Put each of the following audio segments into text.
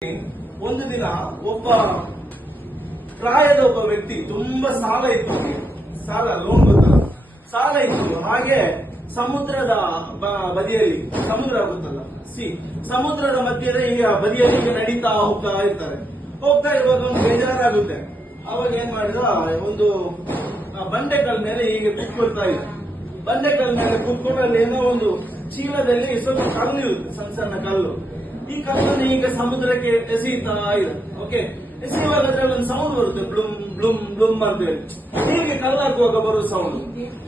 ಒಂದು ದಿನ ಒಬ್ಬ ಪ್ರಾಯದ ಒಬ್ಬ ವ್ಯಕ್ತಿ ತುಂಬಾ ಸಾಲ ಇತ್ತು, ಸಾಲ ಲೋನ್ ಗೊತ್ತಲ್ಲ, ಸಾಲ ಇತ್ತು. ಹಾಗೆ ಸಮುದ್ರದ ಬದಿಯಲ್ಲಿ, ಸಮುದ್ರ ಗೊತ್ತಲ್ಲ, ಸಮುದ್ರದ ಮಧ್ಯದ ಈ ಬದಿಯಲ್ಲಿ ಈಗ ನಡೀತಾ ಹೋಗ್ತಾ ಇರುವಾಗ ಒಂದು ಬೇಜಾರಾಗುತ್ತೆ. ಅವಾಗ ಏನ್ ಮಾಡಿದ, ಒಂದು ಬಂಡೆಕಲ್ ಮೇಲೆ ಹೀಗೆ ಕೂತ್ಕೊಳ್ತಾ ಇದೆ. ಬಂಡೆಕಲ್ ಮೇಲೆ ಕೂತ್ಕೊಂಡು ಅಲ್ಲಿ ಏನೋ ಒಂದು ಚೀಲದಲ್ಲಿ ಸ್ವಲ್ಪ ಕಲ್ಲು ಇರುತ್ತೆ, ಸಣ್ಣ ಸಣ್ಣ ಕಲ್ಲು. ಈ ಕಲ್ಲನ್ನು ಈಗ ಸಮುದ್ರಕ್ಕೆ ಎಸೆಯುತ್ತಾ ಇದೆ. ಓಕೆ, ಎಸೆಯುವಾಗ ಅದ್ರಲ್ಲಿ ಒಂದು ಸೌಂಡ್ ಬರುತ್ತೆ, ಬ್ಲುಮ್ ಬ್ಲುಮ್ ಬ್ಲುಮ್ ಅಂತ ಹೇಳಿ. ಹೀಗೆ ಕಲ್ಲು ಹಾಕುವಾಗ ಬರೋ ಸೌಂಡ್.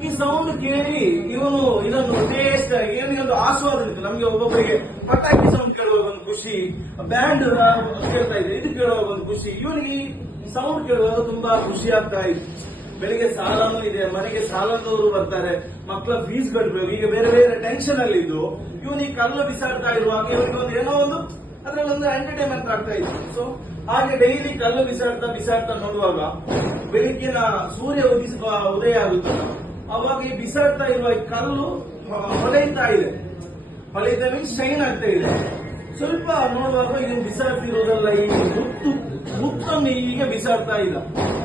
ಈ ಸೌಂಡ್ ಕೇಳಿ ಇವನು ಇದೊಂದು ಟೇಸ್ಟ್ ಏನೊಂದು ಆಸ್ವಾದ ಇರುತ್ತೆ. ನಮ್ಗೆ ಒಬ್ಬೊಬ್ಬರಿಗೆ ಪಟಾಕಿ ಸೌಂಡ್ ಕೇಳುವಾಗ ಒಂದು ಖುಷಿ, ಬ್ಯಾಂಡ್ ಕೇಳ್ತಾ ಇದೆ, ಇದು ಕೇಳುವಾಗ ಒಂದು ಖುಷಿ. ಇವನಿಗೆ ಈ ಸೌಂಡ್ ಕೇಳುವಾಗ ತುಂಬಾ ಖುಷಿ ಆಗ್ತಾ ಇತ್ತು. ಬೆಳಿಗ್ಗೆ ಸಾಲನೂ ಇದೆ, ಮನೆಗೆ ಸಾಲದವರು ಬರ್ತಾರೆ, ಮಕ್ಕಳ ಫೀಸ್ ಕಟ್ಟಬೇಕು, ಈಗ ಬೇರೆ ಬೇರೆ ಟೆನ್ಷನ್ ಅಲ್ಲಿ ಇದ್ದು ಇವನು ಈ ಕಲ್ಲು ಬಿಸಾಡ್ತಾ ಇರುವಾಗ ಇವನಿಗೆ ಒಂದು ಏನೋ ಒಂದು ಅದ್ರಲ್ಲಿ ಒಂದು ಎಂಟರ್ಟೈನ್ಮೆಂಟ್ ಆಗ್ತಾ ಇತ್ತು. ಸೊ ಹಾಗೆ ಡೈಲಿ ಕಲ್ಲು ಬಿಸಾಡ್ತಾ ನೋಡುವಾಗ ಬೆಳಿಗ್ಗಿನ ಸೂರ್ಯ ಉದಯ ಆಗುತ್ತಲ್ಲ, ಅವಾಗ ಈ ಬಿಸಾಡ್ತಾ ಇರುವ ಈ ಕಲ್ಲು ಹೊಳೆಯುತ್ತಾ ಇದೆ. ಹೊಳೆಯುತ್ತಾ ಮೀನ್ಸ್ ಶೈನ್ ಆಗ್ತಾ ಇದೆ. ಸ್ವಲ್ಪ ನೋಡುವಾಗ ಇದನ್ನು ಬಿಸಾಡ್ತಿರೋದಲ್ಲ, ಈ ಮುತ್ತನ್ನು ಈಗ ಬಿಸಾಡ್ತಾ ಇಲ್ಲ.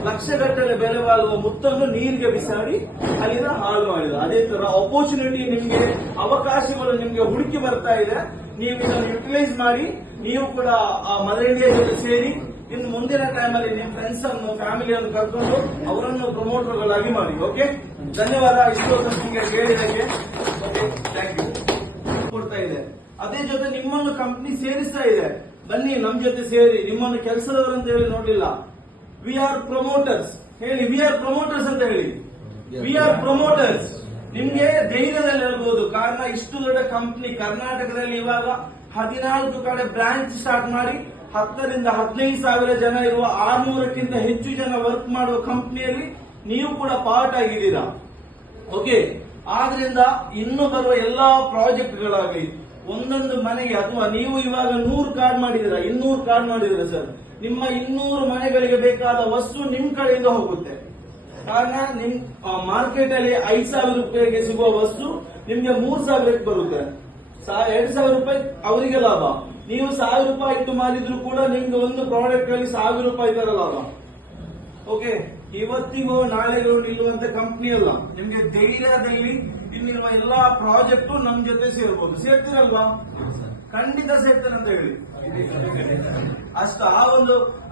ಲಕ್ಷಗಟ್ಟಲೆ ಬೆಲೆ ಬಾಳುವ ಮುತ್ತನ್ನು ನೀರಿಗೆ ಬಿಸಾಡಿ ಅಲ್ಲಿಂದ ಹಾಳು ಮಾಡಿದ. ಅದೇ ತರ ಆಪರ್ಚುನಿಟಿ ನಿಮ್ಗೆ, ಅವಕಾಶಗಳು ನಿಮ್ಗೆ ಹುಡುಕಿ ಬರ್ತಾ ಇದೆ. ನೀವು ಇದನ್ನು ಯುಟಿಲೈಸ್ ಮಾಡಿ, ನೀವು ಕೂಡ ಆ ಮದರ್ ಇಂಡಿಯಾ ಜೊತೆ ಸೇರಿ ಇನ್ನು ಮುಂದಿನ ಟೈಮಲ್ಲಿ ನಿಮ್ಮ ಫ್ರೆಂಡ್ಸ್ ಅನ್ನು, ಫ್ಯಾಮಿಲಿಯನ್ನು ಕರ್ಕೊಂಡು ಅವರನ್ನು ಪ್ರಮೋಟರ್ಗಳಾಗಿ ಮಾಡಿ. ಓಕೆ, ಧನ್ಯವಾದ ಇಷ್ಟೊತ್ತು ನಿಮಗೆ ಕೇಳಿದಕ್ಕೆ. Okay, thank you. ಕೊಡ್ತಾ ಇದೆ, ಅದೇ ಜೊತೆ ನಿಮ್ಮನ್ನು ಕಂಪ್ನಿ ಸೇರಿಸ್ತಾ ಇದೆ. ಬನ್ನಿ ನಮ್ ಜೊತೆ ಸೇರಿ, ನಿಮ್ಮನ್ನು ಕೆಲಸದವರಂತ ಹೇಳಿ ನೋಡಿಲ್ಲ. ವಿ ಆರ್ ಪ್ರಮೋಟರ್ಸ್ ಹೇಳಿ, ವಿ ಆರ್ ಪ್ರಮೋಟರ್ಸ್ ಅಂತ ಹೇಳಿ, ವಿ ಆರ್ ಪ್ರಮೋಟರ್ಸ್. ನಿಮ್ಗೆ ಧೈರ್ಯದಲ್ಲಿ ಹೇಳ್ಬೋದು, ಕಾರಣ ಇಷ್ಟು ದೊಡ್ಡ ಕಂಪ್ನಿ ಕರ್ನಾಟಕದಲ್ಲಿ ಇವಾಗ 14 ಕಡೆ ಬ್ರಾಂಚ್ ಸ್ಟಾರ್ಟ್ ಮಾಡಿ 10 ರಿಂದ 15 ಸಾವಿರ ಜನ ಇರುವ 600ಕ್ಕಿಂತ ಹೆಚ್ಚು ಜನ ವರ್ಕ್ ಮಾಡುವ ಕಂಪ್ನಿಯಲ್ಲಿ ನೀವು ಕೂಡ ಪಾರ್ಟ್ ಆಗಿದ್ದೀರಾ. ಓಕೆ, ಆದ್ರಿಂದ ಇನ್ನು ಬರುವ ಎಲ್ಲಾ ಪ್ರಾಜೆಕ್ಟ್ಗಳಾಗಲಿ ಒಂದೊಂದು ಮನೆಗೆ, ಅಥವಾ ನೀವು ಇವಾಗ 100 ಕಾರ್ಡ್ ಮಾಡಿದಿರಾ, 200 ಕಾರ್ಡ್ ಮಾಡಿದಿರಾ ಸರ್, ನಿಮ್ಮ 200 ಮನೆಗಳಿಗೆ ಬೇಕಾದ ವಸ್ತು ನಿಮ್ ಕಡೆಯಿಂದ ಹೋಗುತ್ತೆ. ಕಾರಣ ನಿಮ್ ಮಾರ್ಕೆಟ್ ಅಲ್ಲಿ 5,000 ರೂಪಾಯಿಗೆ ಸಿಗುವ ವಸ್ತು ನಿಮ್ಗೆ 3,000ಕ್ಕೆ ಬರುತ್ತೆ. 2,000 ರೂಪಾಯಿ ಅವರಿಗೆ ಲಾಭ. ನೀವು 1,000 ರೂಪಾಯಿ ಇಟ್ಟು ಮಾರಿದ್ರು ಕೂಡ ನಿಮ್ಗೆ ಒಂದು ಪ್ರಾಡಕ್ಟ್ ಅಲ್ಲಿ 1,000 ರೂಪಾಯಿ ತರ ಲಾಭ. ಓಕೆ, ಇವತ್ತಿಗೋ ನಾಳೆಗೋ ನಿಲ್ಲುವಂತ ಕಂಪ್ನಿ ಅಲ್ಲ. ನಿಮ್ಗೆ ಧೈರ್ಯದಲ್ಲಿ ಇಲ್ಲಿರುವ ಎಲ್ಲಾ ಪ್ರಾಜೆಕ್ಟ್ ನಮ್ ಜೊತೆ ಸೇರ್ಬೋದು. ಸೇರ್ತೀರಲ್ವಾ? ಖಂಡಿತ ಸೇರ್ತೇನೆ ಅಂತ ಹೇಳಿ ಅಷ್ಟ.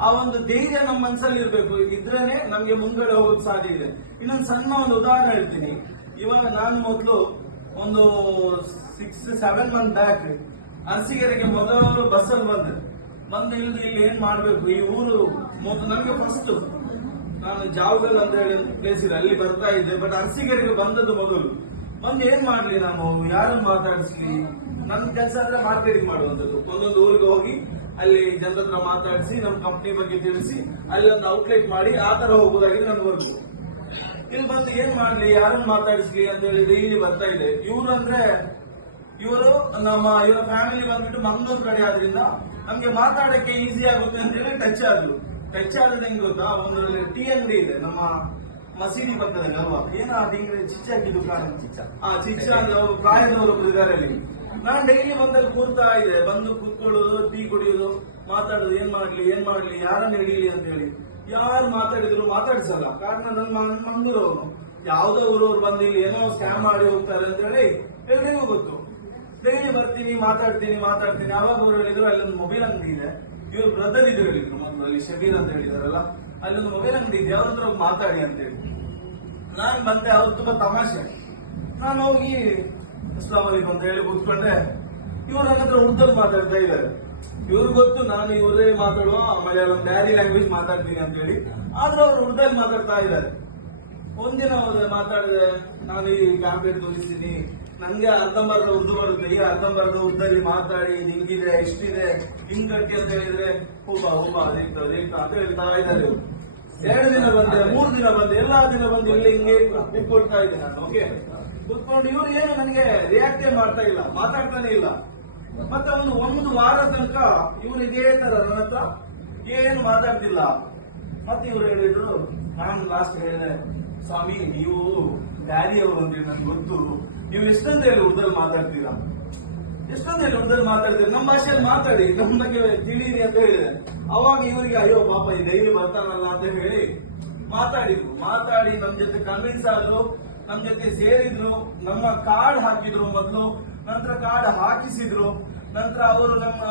ಆ ಒಂದು ಧೈರ್ಯ ನಮ್ಮ ಮನಸ್ಸಲ್ಲಿ ಇರಬೇಕು. ಇದ್ರೇನೆ ನಮ್ಗೆ ಮುಂದ್ಗಡೆ ಹೋಗೋಕ್ ಸಾಧ್ಯ ಇದೆ. ಇನ್ನೊಂದು ಸಣ್ಣ ಒಂದು ಉದಾಹರಣೆ ಹೇಳ್ತೀನಿ. ಇವಾಗ ನಾನು ಮೊದಲು ಒಂದು 6-7 ಮಂತ್ ಬ್ಯಾಕ್ ಅರಸೀಕೆರೆಗೆ ಮೊದಲು ಬಸ್ಸಲ್ಲಿ ಬಂದು ಇಲ್ಲಿ ಏನ್ ಮಾಡ್ಬೇಕು, ಈ ಊರು ಮೊದಲು ನನಗೆ ಫಸ್ಟ್, ನಾನು ಜಾವಗಲ್ ಅಂತ ಹೇಳಿ ಪ್ಲೇಸ್ ಇದೆ, ಅಲ್ಲಿ ಬರ್ತಾ ಇದ್ದೆ. ಬಟ್ ಅರಸೀಕೆರೆಗೆ ಬಂದದ್ದು ಮೊದಲು. ಏನ್ ಮಾಡ್ಲಿ, ನಾನು ಯಾರನ್ನು ಮಾತಾಡಿಸ್ಲಿ, ನನ್ನ ಕೆಲಸ ಅಂದ್ರೆ ಮಾರ್ಕೆಟಿಂಗ್ ಮಾಡುವಂತದ್ದು. ಒಂದೊಂದು ಊರಿಗೆ ಹೋಗಿ ಅಲ್ಲಿ ಜನರ ಹತ್ರ ಮಾತಾಡಿಸಿ, ನಮ್ಮ ಕಂಪ್ನಿ ಬಗ್ಗೆ ತಿಳಿಸಿ, ಅಲ್ಲಿ ಒಂದು ಔಟ್ಲೆಟ್ ಮಾಡಿ ಆ ತರ ಹೋಗೋದಾಗಿ ನನ್ನ ವರ್ಕ್. ಇಲ್ಲಿ ಬಂದು ಏನ್ ಮಾಡ್ಲಿ, ಯಾರನ್ನು ಮಾತಾಡಿಸ್ಲಿ ಅಂತ ಹೇಳಿದ್ರೆ ಇಲ್ಲಿ ಬರ್ತಾ ಇದೆ. ಇವರು ಇವರ ಫ್ಯಾಮಿಲಿ ಬಂದ್ಬಿಟ್ಟು ಮಂಗಳೂರು ಕಡೆ ಆದ್ರಿಂದ ನಮ್ಗೆ ಮಾತಾಡಕ್ಕೆ ಈಸಿ ಆಗುತ್ತೆ ಅಂತ ಹೇಳಿ ಟಚ್ ಆದ್ರೆ ಹೆಂಗ್ ಗೊತ್ತಾ, ಒಂದು ಟೀ ಅಂಗಡಿ ಇದೆ ನಮ್ಮ ಮಸೀದಿ ಪಕ್ಕದಲ್ಲಿ ಅಲ್ವಾ, ಏನೋ ಹಿಂಗೆ ಚಿಚ್ಚಾಕಿ ದುಕಾನ್, ಚಿಚ್ಚ ಅಂದ್ರೆ ಅವರು ಪ್ರಾಯದವರು ಇದ್ದಾರೆ ಅಲ್ಲಿ. ನಾನು ಡೈಲಿ ಬಂದಲ್ಲಿ ಕೂರ್ತಾ ಇದೆ, ಬಂದು ಕೂತ್ಕೊಳ್ಳೋದು, ಟೀ ಕುಡಿಯೋದು, ಮಾತಾಡೋದು, ಏನ್ ಮಾಡ್ಲಿ ಯಾರನ್ನ ಹಿಡೀಲಿ ಅಂತ ಹೇಳಿ. ಯಾರು ಮಾತಾಡಿದ್ರು ಮಾತಾಡಿಸಲ್ಲ. ಕಾರಣ ನನ್ನ ಮಂಗಳೂರವನು, ಯಾವ್ದೋ ಊರವ್ರು ಬಂದು ಇಲ್ಲಿ ಏನೋ ಸ್ಕ್ಯಾಮ್ ಮಾಡಿ ಹೋಗ್ತಾರೆ ಅಂತ ಹೇಳಿ ಎಲ್ರಿಗೂ ಗೊತ್ತು. ಡೈಲಿ ಬರ್ತೀನಿ, ಮಾತಾಡ್ತೀನಿ. ಅವಾಗ ಅವರು ಹೇಳಿದ್ರು ಅಲ್ಲೊಂದು ಮೊಬೈಲ್ ಅಂಗಡಿ ಇದೆ, ಇವ್ರು ಬ್ರದರ್ ಇದ್ರು ಹೇಳಿದ್ರು ಮೊದಲು, ಅಲ್ಲಿ ಶಬೀರ್ ಅಂತ ಹೇಳಿದಾರಲ್ಲ, ಅಲ್ಲೊಂದು ಮೊಬೈಲ್ ಅಂಗಡಿ ಇದೆ, ಅವ್ರ ಹತ್ರ ಮಾತಾಡಿ ಅಂತ ಹೇಳಿ. ನಾನ್ ಬಂದೆ, ಅವ್ರು ತುಂಬಾ ತಮಾಷೆ. ನಾನು ಹೋಗಿ ಅಸ್ಲಾಂ ಅಲೈಕುಂ ಅಂತ ಹೇಳಿ ಕೂತ್ಕೊಂಡೆ. ಇವ್ರು ನನ್ನ ಹತ್ರ ಉರ್ದಲ್ಲಿ ಮಾತಾಡ್ತಾ ಇದ್ದಾರೆ. ಇವ್ರು ಗೊತ್ತು ನಾನು ಇವರೇ ಮಾತಾಡುವ ಮಲಯಾಳಂ ಬ್ಯಾರಿ ಲ್ಯಾಂಗ್ವೇಜ್ ಮಾತಾಡ್ತೀನಿ ಅಂತ ಹೇಳಿ, ಆದ್ರೆ ಅವ್ರು ಉರ್ದಲ್ಲಿ ಮಾತಾಡ್ತಾ ಇದ್ದಾರೆ. ಒಂದಿನ ಮಾತಾಡಿದೆ, ನಾನು ಈ ಕ್ಯಾಂಪೇನ್ ತೋರಿಸ್ತೀನಿ, ನಂಗೆ ಅರ್ಧಂಬರ್ಧ ಉರ್ದು ಬರುತ್ತೆ, ಈ ಅರ್ಧಂಬರ್ಧ ಉರ್ದಲ್ಲಿ ಮಾತಾಡಿ, ಹಿಂಗಿದೆ ಇಷ್ಟಿದೆ ಹಿಂಗ್ ಕಟ್ಟಿ ಅಂತ ಹೇಳಿದ್ರೆ ಹೂಬಾ ದೇಖ್ತಾ ಅಂತ ಹೇಳ್ತಾ ಇದ್ದಾರೆ. 2 ದಿನ ಬಂದೆ, 3 ದಿನ ಬಂದೆ, ಎಲ್ಲಾ ದಿನ ಬಂದು ಇಲ್ಲಿ ಹಿಂಗೆ ಕೂತ್ಕೊಳ್ತಾ ಇದ್ದೆ ನಾನು. ಓಕೆ, ಕೂತ್ಕೊಂಡು ಇವ್ರು ಏನು ನನಗೆ ರಿಯಾಕ್ಟೇ ಮಾಡ್ತಾ ಇಲ್ಲ, ಮಾತಾಡ್ತಾನೆ ಇಲ್ಲ. ಮತ್ತೆ ಒಂದು ವಾರ ತನಕ ಇವ್ರು ಇದೇ ತರ ನನ್ನ ಹತ್ರ ಏನು ಮಾತಾಡ್ತಿಲ್ಲ. ಮತ್ತೆ ಇವ್ರು ಹೇಳಿದ್ರು, ನಾನು ಲಾಸ್ಟ್ ಹೇಳಿದೆ, ಸ್ವಾಮಿ ನೀವು ಡ್ಯಾಡಿ ಅವರು ಅಂದ್ರೆ ನನ್ಗೆ ಗೊತ್ತು, ನೀವು ಎಷ್ಟಂತ ಹೇಳಿ ಉರ್ದಲ್ಲಿ ಮಾತಾಡ್ತೀರಾ, ಎಷ್ಟೊಂದು ಉರ್ದಲ್ಲಿ ಮಾತಾಡ್ತಾರೆ, ನಮ್ಮ ಭಾಷೆಯಲ್ಲಿ ಮಾತಾಡಿ, ನಮ್ಮ ಬಗ್ಗೆ ತಿಳಿಯಿರಿ ಅಂತ ಹೇಳಿದೆ. ಅವಾಗ ಇವರಿಗೆ ಅಯ್ಯೋ ಪಾಪ ಈ ಡೈಲಿ ಬರ್ತಾನಲ್ಲ ಅಂತ ಹೇಳಿ ಮಾತಾಡಿ ನಮ್ ಜೊತೆ ಕನ್ವಿನ್ಸ್ ಆದ್ರು, ನಮ್ ಜೊತೆ ಸೇರಿದ್ರು, ನಮ್ಮ ಕಾರ್ಡ್ ಹಾಕಿದ್ರು ಮೊದಲು, ನಂತರ ಕಾರ್ಡ್ ಹಾಕಿಸಿದ್ರು, ನಂತರ ಅವರು ನಮ್ಮ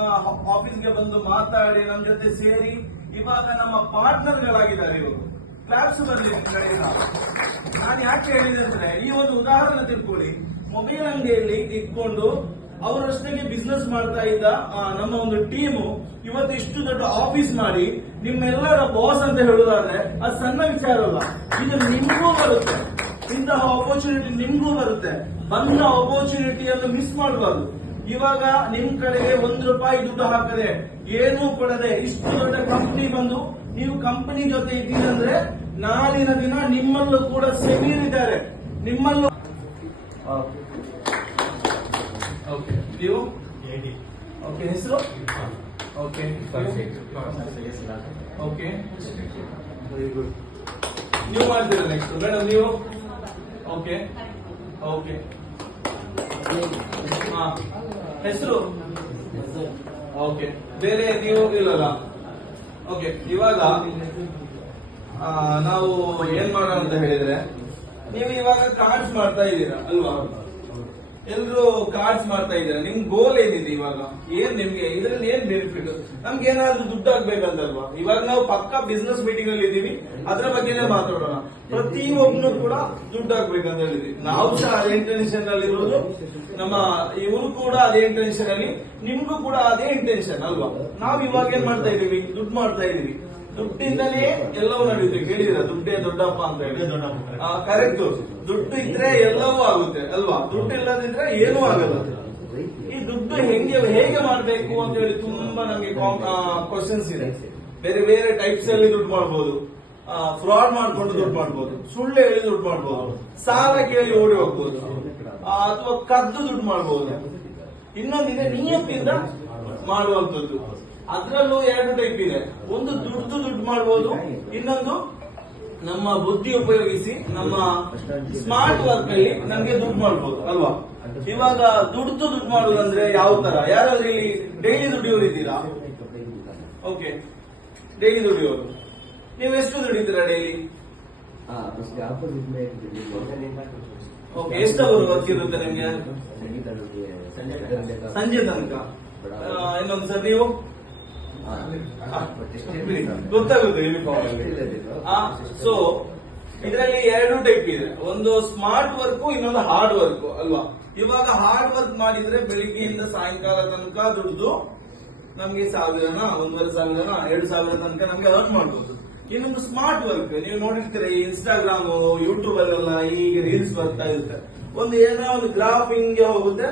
ಆಫೀಸ್ಗೆ ಬಂದು ಮಾತಾಡಿ ನಮ್ ಜೊತೆ ಸೇರಿ ಇವಾಗ ನಮ್ಮ ಪಾರ್ಟ್ನರ್ಗಳಾಗಿದ್ದಾರೆ. ಇವರು ಕ್ಲಾಪ್ಸ್ ಬರಲಿ. ನಾನು ಯಾಕೆ ಹೇಳಿದೆ ಅಂದ್ರೆ, ಈ ಒಂದು ಉದಾಹರಣೆ ತಿಳ್ಕೊಳ್ಳಿ. ಮೊಬೈಲ್ ಅಂಗಡಿಯಲ್ಲಿ ಇಟ್ಕೊಂಡು ಅವರಷ್ಟೇ ಬಿಸ್ನೆಸ್ ಮಾಡ್ತಾ ಇದ್ದ ನಮ್ಮ ಒಂದು ಟೀಮು ಇವತ್ತು ಇಷ್ಟು ದೊಡ್ಡ ಆಫೀಸ್ ಮಾಡಿ ನಿಮ್ಮೆಲ್ಲರ ಬಾಸ್ ಅಂತ ಹೇಳುದಾದ್ರೆ ಅದು ಸಣ್ಣ ವಿಚಾರ ಅಲ್ಲ. ಇದು ನಿಮ್ಗೂ ಬರುತ್ತೆ, ಇಂತಹ ಆಪರ್ಚುನಿಟಿ ನಿಮ್ಗೂ ಬರುತ್ತೆ. ಬಂದ ಆಪರ್ಚುನಿಟಿಯನ್ನು ಮಿಸ್ ಮಾಡಬಾರ್ದು. ಇವಾಗ ನಿಮ್ ಕಡೆಗೆ ₹1 ದುಡ್ಡು ಹಾಕದೆ, ಏನೂ ಕೊಡದೆ ಇಷ್ಟು ದೊಡ್ಡ ಕಂಪನಿ ಬಂದು ನೀವು ಕಂಪನಿ ಜೊತೆ ಇದ್ದೀರಂದ್ರೆ ನಾಳಿನ ದಿನ ನಿಮ್ಮಲ್ಲೂ ಕೂಡ ಸೆಮೀರ್ ಇದ್ದಾರೆ, ನಿಮ್ಮಲ್ಲೂ. ಓಕೆ, ನೀವು ಓಕೆ, ಹೆಸರು ಓಕೆ ಓಕೆ, ನೀವು ಮಾಡ್ತೀರಾ ನೆಕ್ಸ್ಟ್ ಮೇಡಮ್, ನೀವು ಓಕೆ ಓಕೆ. ಹೆಸರು ಓಕೆ, ಬೇರೆ ನೀವು ಇಲ್ಲಲ್ಲ. ಓಕೆ, ಇವಾಗ ನಾವು ಏನ್ ಮಾಡೋಣ ಅಂತ ಹೇಳಿದ್ರೆ, ನೀವು ಇವಾಗ ಕಾರ್ಡ್ಸ್ ಮಾಡ್ತಾ ಇದ್ದೀರಾ ಅಲ್ವಾ? ಎಲ್ರು ಕಾರ್ಡ್ಸ್ ಮಾಡ್ತಾ ಇದ್ದೀರಾ. ನಿಮ್ ಗೋಲ್ ಏನಿದೆ ಇವಾಗ? ಏನ್ ನಿಮ್ಗೆ ಇದ್ರಲ್ಲಿ ಏನ್ ಬೆನಿಫಿಟ್? ನಮ್ಗೆ ಏನಾದ್ರು ದುಡ್ಡು ಆಗ್ಬೇಕಂತಲ್ವಾ? ಇವಾಗ ನಾವು ಪಕ್ಕಾ ಬಿಸ್ನೆಸ್ ಮೀಟಿಂಗ್ ಅಲ್ಲಿ ಇದೀವಿ, ಅದ್ರ ಬಗ್ಗೆನೇ ಮಾತಾಡೋಣ. ಪ್ರತಿಯೊಬ್ಬನು ಕೂಡ ದುಡ್ಡು ಆಗ್ಬೇಕಂತ ಹೇಳಿದ್ವಿ. ನಾವು ಸಹ ಅದೇ ಇಂಟೆನ್ಷನ್ ಅಲ್ಲಿ ಇರೋದು, ನಮ್ಮ ಇವರು ಕೂಡ ಅದೇ ಇಂಟೆನ್ಷನ್ ಅಲ್ಲಿ, ನಿಮ್ಗೂ ಕೂಡ ಅದೇ ಇಂಟೆನ್ಷನ್ ಅಲ್ವಾ? ನಾವ್ ಇವಾಗ ಏನ್ ಮಾಡ್ತಾ ಇದೀವಿ? ದುಡ್ಡು ಮಾಡ್ತಾ ಇದೀವಿ. ದುಡ್ಡಿಂದಲೇ ಎಲ್ಲವೂ ನಡೆಯುತ್ತೆ. ಕೇಳಿದಿರ ದುಡ್ಡೇ ದೊಡ್ಡಪ್ಪ ಅಂತ ಹೇಳಿ? ಕರೆಕ್ಟ್. ದುಡ್ಡು ಇದ್ರೆ ಎಲ್ಲವೂ ಆಗುತ್ತೆ ಅಲ್ವಾ? ದುಡ್ಡು ಇಲ್ಲದಿದ್ರೆ ಏನೂ ಆಗಲ್ಲ. ಈ ದುಡ್ಡು ಹೇಗೆ ಮಾಡಬೇಕು ಅಂತ ಹೇಳಿ ತುಂಬಾ ನಮಗೆ ಕ್ವಶನ್ಸ್ ಇದೆ. ಬೇರೆ ಬೇರೆ ಟೈಪ್ಸ್ ಅಲ್ಲಿ ದುಡ್ಡು ಮಾಡಬಹುದು. ಫ್ರಾಡ್ ಮಾಡ್ಕೊಂಡು ದುಡ್ಡು ಮಾಡಬಹುದು, ಸುಳ್ಳು ಹೇಳಿ ದುಡ್ಡು ಮಾಡಬಹುದು, ಸಾಲ ಕೇಳಿ ಓಡಿ ಹೋಗ್ಬೋದು, ಅಥವಾ ಕದ್ದು ದುಡ್ಡು ಮಾಡಬಹುದು. ಇನ್ನೊಂದಿದೆ ನಿಯತ್ತಿಂದ ಮಾಡುವಂತದ್ದು. ಅದರಲ್ಲೂ 2 ಟೈಪ್ ಇದೆ. ಒಂದು ದುಡ್ಡು ಮಾಡಬಹುದು, ಇನ್ನೊಂದು ನಮ್ಮ ಬುದ್ಧಿ ಉಪಯೋಗಿಸಿ ನಮ್ಮ ಸ್ಮಾರ್ಟ್ ವರ್ಕ್ ಅಲ್ಲಿ ನಮ್ಗೆ ದುಡ್ಡು ಮಾಡಬಹುದು ಅಲ್ವಾ? ಇವಾಗ ದುಡ್ಡು ಮಾಡುವುದಂದ್ರೆ ಯಾವ ತರ? ಯಾರಾದ್ರೂ ಇಲ್ಲಿ ಡೈಲಿ ದುಡಿಯೋರು ಇದ್ದೀರಾ? ಓಕೆ, ಡೈಲಿ ದುಡಿಯೋರು. ನೀವು ಎಷ್ಟು ದುಡಿತೀರಾ ಡೈಲಿ? ಓಕೆ, ಎಷ್ಟು ಅವರು ವರ್ಕ್ ಇರುತ್ತೆ ನಿಮ್ಗೆ? ಸಂಜೆ ತನಕ. ಇನ್ನೊಂದ್ಸರ್ ನೀವು ಗೊತ್ತಾಗುತ್ತೆ. ಸೊ ಇದರಲ್ಲಿ 2 ಟೈಪ್ ಇದೆ. ಒಂದು ಸ್ಮಾರ್ಟ್ ವರ್ಕ್, ಇನ್ನೊಂದು ಹಾರ್ಡ್ ವರ್ಕ್ ಅಲ್ವಾ? ಇವಾಗ ಹಾರ್ಡ್ ವರ್ಕ್ ಮಾಡಿದ್ರೆ ಬೆಳಿಗ್ಗೆಯಿಂದ ಸಾಯಂಕಾಲ ತನಕ ದುಡ್ದು ನಮ್ಗೆ 1,000ನ 1,500ನ 2,000 ತನಕ ನಮ್ಗೆ ಅರ್ನ್ ಮಾಡಬಹುದು. ಇನ್ನೊಂದು ಸ್ಮಾರ್ಟ್ ವರ್ಕ್, ನೀವು ನೋಡಿರ್ತೀರ ಈ ಇನ್ಸ್ಟಾಗ್ರಾಮ್, ಯೂಟ್ಯೂಬ್ ಅಲ್ಲೆಲ್ಲ ಈಗ ರೀಲ್ಸ್ ಬರ್ತಾ ಇರುತ್ತೆ. ಏನೋ ಒಂದು ಗ್ರಾಫ್ ಹಿಂಗೆ ಹೋಗುತ್ತೆ,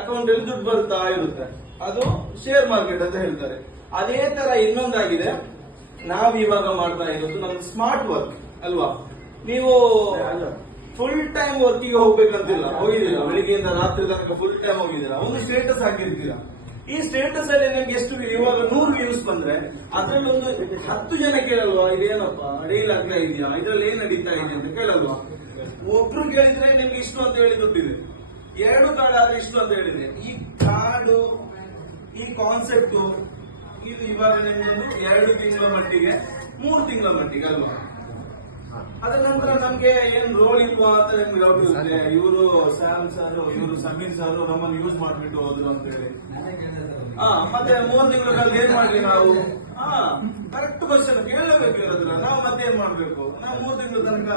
ಅಕೌಂಟ್ ಅಲ್ಲಿ ದುಡ್ಡು ಬರ್ತಾ ಇರುತ್ತೆ. ಅದು ಶೇರ್ ಮಾರ್ಕೆಟ್ ಅಂತ ಹೇಳ್ತಾರೆ. ಅದೇ ತರ ಇನ್ನೊಂದಾಗಿದೆ ನಾವ್ ಇವಾಗ ಮಾಡ್ತಾ ಇರೋದು ನಮ್ದು ಸ್ಮಾರ್ಟ್ ವರ್ಕ್ ಅಲ್ವಾ? ನೀವು ಫುಲ್ ಟೈಮ್ ವರ್ಕಿಗೆ ಹೋಗ್ಬೇಕಂತಿಲ್ಲ, ಹೋಗಿದ್ದೀರಾ? ಬೆಳಿಗ್ಗೆಯಿಂದ ರಾತ್ರಿ ತನಕ ಫುಲ್ ಟೈಮ್ ಹೋಗಿದ್ದೀರಾ, ಒಂದು ಸ್ಟೇಟಸ್ ಹಾಕಿರ್ತೀರಾ. ಈ ಸ್ಟೇಟಸ್ ಅಲ್ಲಿ ನಿಮ್ಗೆ ಎಷ್ಟು ಇವಾಗ 100 ವ್ಯೂಸ್ ಬಂದ್ರೆ ಅದ್ರಲ್ಲಿ ಒಂದು 10 ಜನ ಕೇಳಲ್ವಾ ಇದೇನಪ್ಪ ಡೈಲಿ ಆಗ್ತಾ ಇದೆಯಾ, ಇದ್ರಲ್ಲಿ ಏನ್ ನಡೀತಾ ಇದೆ ಅಂತ ಕೇಳಲ್ವಾ? ಒಬ್ರು ಕೇಳಿದ್ರೆ ನಿಮ್ಗೆ ಇಷ್ಟು ಅಂತ ಹೇಳಿ ದುಡ್ಡಿದೆ, 2 ಕಾರ್ಡ್ ಆದ್ರೆ ಇಷ್ಟು ಅಂತ ಹೇಳಿದೆ. ಈ ಕಾರ್ಡು, ಈ ಕಾನ್ಸೆಪ್ಟ್ ಇದು ಇವಾಗ ನಿಮ್ಗೊಂದು 2 ತಿಂಗಳ ಮಟ್ಟಿಗೆ 3 ತಿಂಗಳ ಮಟ್ಟಿಗೆ ಅಲ್ವಾ? ಅದರ ನಂತರ ನಮ್ಗೆ ಏನ್ ರೋಲ್ ಇಲ್ವಾ ಅಂತ ನಿಮ್ಗೆ ಡೌಟ್ ಇರುತ್ತೆ. ಇವರು ಸ್ಯಾಮ್ ಸರ್, ಇವರು ಸಮೀರ್ ಸರ್ ನಮ್ಮನ್ನು ಯೂಸ್ ಮಾಡ್ಬಿಟ್ಟು ಹೋದ್ರು ಅಂತ ಹೇಳಿ. ಮತ್ತೆ 3 ತಿಂಗಳಲ್ಲಿ ಏನ್ ಮಾಡ್ಲಿ ನಾವು? ಕರೆಕ್ಟ್ ಕ್ವಶನ್ ಕೇಳಬೇಕು ಇರೋದ್ರ. ನಾವು ಮತ್ತೆ ಏನ್ ಮಾಡ್ಬೇಕು? ನಾವು 3 ತಿಂಗಳ ತನಕ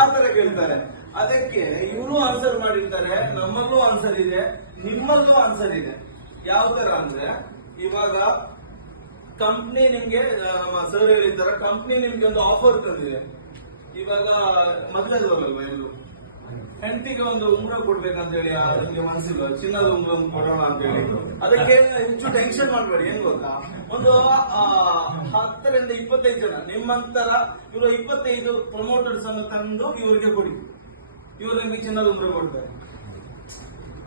ಆತರ ಕೇಳ್ತಾರೆ. ಅದಕ್ಕೆ ಇವರು ಆನ್ಸರ್ ಮಾಡಿರ್ತಾರೆ, ನಮ್ಮಲ್ಲೂ ಆನ್ಸರ್ ಇದೆ, ನಿಮ್ಮಲ್ಲೂ ಆನ್ಸರ್ ಇದೆ. ಯಾವ ತರ ಅಂದ್ರೆ, ಇವಾಗ ಕಂಪ್ನಿ ನಿಮ್ಗೆ, ನಮ್ಮ ಸರ್ ಹೇಳಿದಾರೆ, ಕಂಪ್ನಿ ನಿಮ್ಗೆ ಒಂದು ಆಫರ್ ತಂದಿದೆ. ಇವಾಗ ಮದ್ವೆಗೆ ಹೋಗಲ್ವಾ ಎಲ್ಲರೂ? ಹೆಂಡತಿಗೆ ಒಂದು ಉಂಗುರ ಕೊಡ್ಬೇಕಂತ ಹೇಳಿ ನಿಮ್ಗೆ ಮನಸ್ಸಿಲ್ಲ, ಚಿನ್ನದ ಉಂಗುರ ಕೊಡೋಣ ಅಂತ ಹೇಳಿ. ಅದಕ್ಕೆ ಹೆಚ್ಚು ಟೆನ್ಷನ್ ಮಾಡ್ಬೇಡಿ. ಏನ್ ಗೊತ್ತಾ, ಒಂದು 10 ರಿಂದ 25 ಜನ ನಿಮ್ಮಂತರ ಇವರು 25 ಪ್ರಮೋಟರ್ಸ್ ಅನ್ನು ತಂದು ಇವ್ರಿಗೆ ಕೊಡಿ. ಇವರು ನಿಮ್ಗೆ ಚಿನ್ನದ ಉಂಗುರ ಕೊಡ್ತಾರೆ.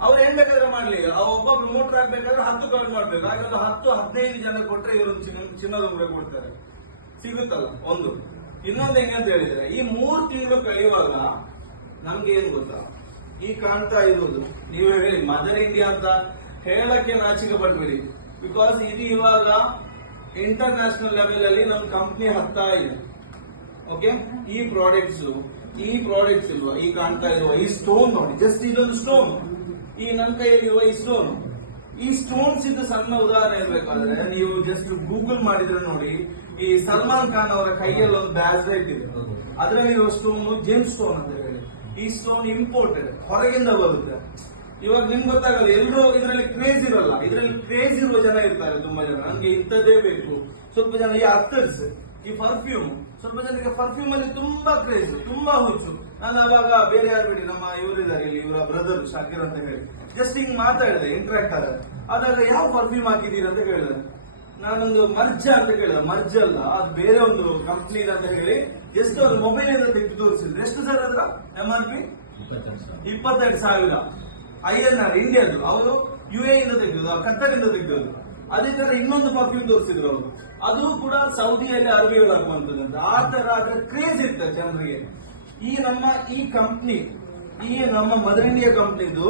ಅವ್ರು ಏನ್ ಬೇಕಾದ್ರೆ ಮಾಡ್ಲಿ, ಒಬ್ಬ ಪ್ರಮೋಟರ್ ಆಗ್ಬೇಕಾದ್ರೆ 10 ಕಾರ್ಡ್ ಮಾಡ್ಬೇಕು. ಹಾಗಾದ್ರೆ 10-15 ಜನ ಕೊಟ್ರೆ ಇವರು ಚಿನ್ನದ ಉಂಗುರ ಕೊಡ್ತಾರೆ. ಸಿಗುತ್ತಲ್ಲ ಒಂದು. ಇನ್ನೊಂದು ಹೆಂಗಂತ ಹೇಳಿದ್ರೆ, ಈ 3 ತಿಂಗಳು ಕಳೆಯುವಾಗ ನಮ್ಗೆ ಏನ್ ಗೊತ್ತಾ, ಈ ಕಾಣ್ತಾ ಇರುವುದು ನೀವು ಹೇಳಿ ಮದರ್ ಇಂಡಿಯಾ ಅಂತ ಹೇಳಕ್ಕೆ ನಾಚಿಕೆ ಪಡ್ಬೇಡಿ. ಬಿಕಾಸ್ ಇದು ಇವಾಗ ಇಂಟರ್ನ್ಯಾಷನಲ್ ಲೆವೆಲ್ ಅಲ್ಲಿ ನಮ್ ಕಂಪ್ನಿ ಹತ್ತಾ ಇದೆ. ಓಕೆ, ಈ ಪ್ರಾಡಕ್ಟ್ಸ್ ಇಲ್ವಾ, ಈ ಕಾಣ್ತಾ ಇರುವ ಈ ಸ್ಟೋನ್ ನೋಡಿ, ಜಸ್ಟ್ ಇದೊಂದು ಸ್ಟೋನ್, ಈ ನನ್ನ ಕೈಯಲ್ಲಿರುವ ಈ ಸ್ಟೋನ್ಸ್ ಇದು ಸಣ್ಣ ಉದಾಹರಣೆ ಇರ್ಬೇಕಾದ್ರೆ ನೀವು ಜಸ್ಟ್ ಗೂಗಲ್ ಮಾಡಿದ್ರೆ ನೋಡಿ, ಈ ಸಲ್ಮಾನ್ ಖಾನ್ ಅವರ ಕೈಯಲ್ಲಿ ಒಂದು ಬ್ಯಾಸ್ಲೆಟ್ ಇದೆ, ಅದರಲ್ಲಿರುವ ಸ್ಟೋನ್ ಜೇಮ್ಸ್ ಸ್ಟೋನ್ ಅಂತ ಹೇಳಿ. ಈ ಸ್ಟೋನ್ ಇಂಪೋರ್ಟೆಡ್, ಹೊರಗಿಂದ ಬರುತ್ತೆ. ಇವಾಗ ನಿಮ್ಗೆ ಗೊತ್ತಾಗಲ್ಲ, ಎಲ್ಲರೂ ಇದರಲ್ಲಿ ಕ್ರೇಜ್ ಇರಲ್ಲ, ಇದರಲ್ಲಿ ಕ್ರೇಜ್ ಇರುವ ಜನ ಇರ್ತಾರೆ ತುಂಬಾ ಜನ, ನನ್ಗೆ ಇಂಥದ್ದೇ ಬೇಕು. ಸ್ವಲ್ಪ ಜನ ಈ ಅತ್ತರ್ಸ್, ಈ ಪರ್ಫ್ಯೂಮ್, ಸ್ವಲ್ಪ ಜನಕ್ಕೆ ಪರ್ಫ್ಯೂಮ್ ಅಲ್ಲಿ ತುಂಬಾ ಕ್ರೇಜ್, ತುಂಬಾ ಹುಚ್ಚು. ನಾನು ಅವಾಗ ಬೇರೆ ಯಾರು ಬಿಡಿ, ನಮ್ಮ ಇವರಿದ್ದಾರೆ ಇಲ್ಲಿ, ಇವರ ಬ್ರದರ್ ಶಾಕಿರ್ ಅಂತ ಹೇಳಿ, ಜಸ್ಟ್ ಹಿಂಗ್ ಮಾತಾಡಿದೆ, ಇಂಟ್ರಾಕ್ಟ್ ಆದಾಗ ಯಾವ ಪರ್ಫ್ಯೂಮ್ ಹಾಕಿದೀರಿ ಅಂತ ಕೇಳಿದೆ. ನಾನೊಂದು ಮರ್ಜ ಅಂತ ಕೇಳಿದೆ, ಮರ್ಜ್ ಅಲ್ಲ, ಅದು ಬೇರೆ ಒಂದು ಕಂಪ್ನಿ ಅಂತ ಹೇಳಿ ಜಸ್ಟ್ ಒಂದು ಮೊಬೈಲ್ ಇಂದ ತೆಗೆದು ತೋರಿಸಿದ್ರು. ಎಷ್ಟು ಸರ್ ಅದ್ರ MRP? 22,000 INR ಇಂಡಿಯಾದು. ಅವರು UAE ಇಂದ ತೆಗೆದು, ಕತ್ತರಿಂದ ತೆಗೆದು. ಅದೇ ತರ ಇನ್ನೊಂದು ಪರ್ಫ್ಯೂಮ್ ತೋರಿಸಿದ್ರು ಅವರು, ಅದು ಕೂಡ ಸೌದಿಯಲ್ಲಿ ಅರಬಿಗಳು ಹಾಕುವಂತದ್ದು. ಆ ತರ ಅದರ ಕ್ರೇಜ್ ಇರ್ತದೆ ಜನರಿಗೆ. ಈ ಕಂಪ್ನಿ, ಈ ನಮ್ಮ ಮದರ್ ಇಂಡಿಯಾ ಕಂಪ್ನಿದು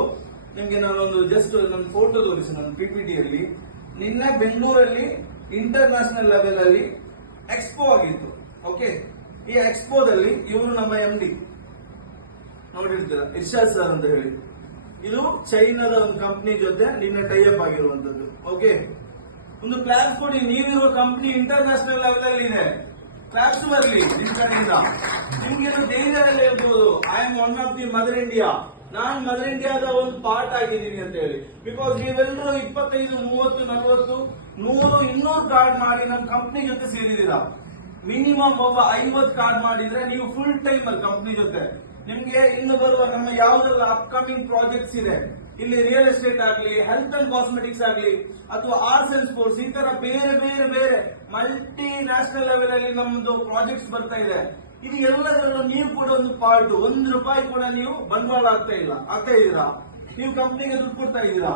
ನಿಮ್ಗೆ ನಾನೊಂದು ಜಸ್ಟ್ ನನ್ನ ಫೋಟೋ ತೋರಿಸಿ, ನನ್ನ PPT ಅಲ್ಲಿ. ನಿನ್ನೆ ಬೆಂಗಳೂರಲ್ಲಿ ಇಂಟರ್ನ್ಯಾಷನಲ್ ಲೆವೆಲ್ ಅಲ್ಲಿ ಎಕ್ಸ್ಪೋ ಆಗಿತ್ತು. ಓಕೆ, ಈ ಎಕ್ಸ್ಪೋದಲ್ಲಿ ಇವರು ನಮ್ಮ MD ನೋಡಿರ್ತೀರ, ಇರ್ಷಾದ್ ಸರ್ ಅಂತ ಹೇಳಿ. ಇದು ಚೈನಾದ ಒಂದು ಕಂಪ್ನಿ ಜೊತೆ ನಿನ್ನೆ ಟೈಅಪ್ ಆಗಿರುವಂತದ್ದು. ಓಕೆ, ಒಂದು ಕ್ಲಾಸ್ ಕೊಡಿ, ನೀವಿರುವ ಕಂಪ್ನಿ ಇಂಟರ್ನ್ಯಾಷನಲ್ ಲೆವೆಲ್ ಅಲ್ಲಿ ಇದೆ, ಕ್ಲಾಸ್ ಬರಲಿ ನಿಮ್ ಕಡೆಯಿಂದ. ನಿಮ್ಗೆ ಧೈರ್ಯ ಹೇಳ್ಬೋದು, I am one of the mother India, non mother ಇಂಡಿಯಾದ ಒಂದು ಪಾರ್ಟ್ ಆಗಿದ್ದೀನಿ ಅಂತ ಹೇಳಿ. ಬಿಕಾಸ್ ನೀವೆಲ್ಲರೂ 25, 30, 40, 100, 200 ಕಾರ್ಡ್ ಮಾಡಿ ನಮ್ಮ ಕಂಪ್ನಿ ಜೊತೆ ಸೇರಿದ್ದೀರಾ. ಮಿನಿಮಮ್ ಒಬ್ಬ 50 ಕಾರ್ಡ್ ಮಾಡಿದ್ರೆ ನೀವು ಫುಲ್ ಟೈಮ್ ಅಲ್ಲಿ ಕಂಪ್ನಿ ಜೊತೆ. ನಿಮ್ಗೆ ಇನ್ನು ಬರುವ ನಮ್ಮ ಯಾವುದೆಲ್ಲ ಅಪ್ಕಮಿಂಗ್ ಪ್ರಾಜೆಕ್ಟ್ಸ್ ಇದೆ, ಇಲ್ಲಿ ರಿಯಲ್ ಎಸ್ಟೇಟ್ ಆಗ್ಲಿ, ಹೆಲ್ತ್ ಅಂಡ್ ಕಾಸ್ಮೆಟಿಕ್ಸ್ ಆಗ್ಲಿ, ಅಥವಾ ಆರ್ಟ್ಸ್ ಅಂಡ್ ಸ್ಪೋರ್ಟ್ಸ್, ಈ ತರ ಬೇರೆ ಬೇರೆ ಬೇರೆ ಮಲ್ಟಿ ನ್ಯಾಷನಲ್ ಲೆವೆಲ್ ಅಲ್ಲಿ ನಮ್ದು ಪ್ರಾಜೆಕ್ಟ್ಸ್ ಬರ್ತಾ ಇದೆ. ಇದು ಎಲ್ಲದರಲ್ಲೂ ನೀವು ಕೂಡ ಒಂದು ಪಾರ್ಟ್. 1 ರೂಪಾಯಿ ಕೂಡ ನೀವು ಬಂಡವಾಳ ಆಗ್ತಾ ಇದ್ದೀರಾ, ನೀವು ಕಂಪ್ನಿಗೆ ದುಡ್ಡು ಕೊಡ್ತಾ ಇದ್ದೀರಾ.